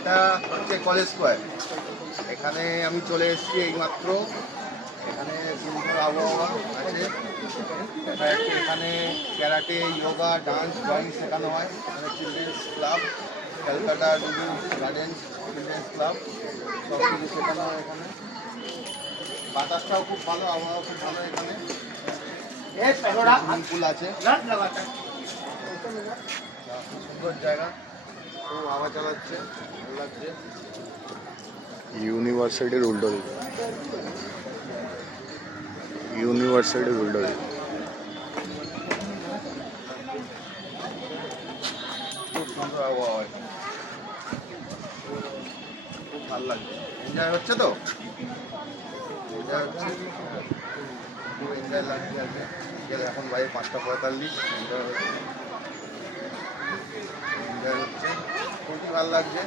এটা হচ্ছে college square. এখানে আমি চলে এসেছি এইমাত্র। এখানে সুন্দর আবহাওয়া আছে। এখানে ক্যারাটে, যোগা, ডান্স, ড্রয়িং শেখানো হয়। এখানে চিলড্রেন্স ক্লাব, ক্যালকাটা ডুডু গার্ডেন্স চিলড্রেন্স ক্লাব, সব কিছু শেখানো হয় এখানে। বাতাসটাও খুব ভালো, আবহাওয়া খুব ভালো। এখানে সুইমিং পুল আছে, সুন্দর জায়গা, খুব হাওয়া চালাচ্ছে, ভালো লাগছে। ইউনিভার্সিটির উল্টো দিকে, ইউনিভার্সিটির উল্টো দিকে। খুব সুন্দর আবহাওয়া এখানে, খুব ভালো লাগছে। এনজয় হচ্ছে তো, এনজয় হচ্ছে, খুব এনজয় লাগছে আর কি। এখন বাইরে 5:45, এনজয় হচ্ছে, এনজয় হচ্ছে, খুবই ভালো লাগছে।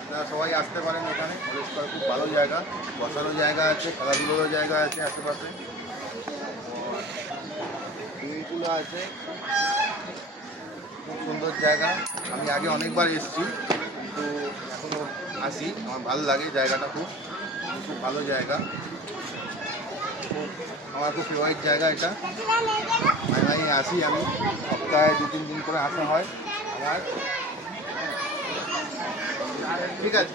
আপনারা সবাই আসতে পারেন এখানে। পরিষ্কার, খুব ভালো জায়গা, বসারও জায়গা আছে, খেলাধুলোরও জায়গা আছে আশেপাশে, সুইমিং পুলও আছে। খুব সুন্দর জায়গা। আমি আগে অনেকবার এসেছি, কিন্তু এখনও আসি, আমার ভালো লাগে জায়গাটা। খুব খুব ভালো জায়গা, আমার খুব ফেভারিট জায়গা এটা। মাঝে আসি আমি, সপ্তাহে 2-3 দিন করে আসা হয় আমার। ঠিক আছে।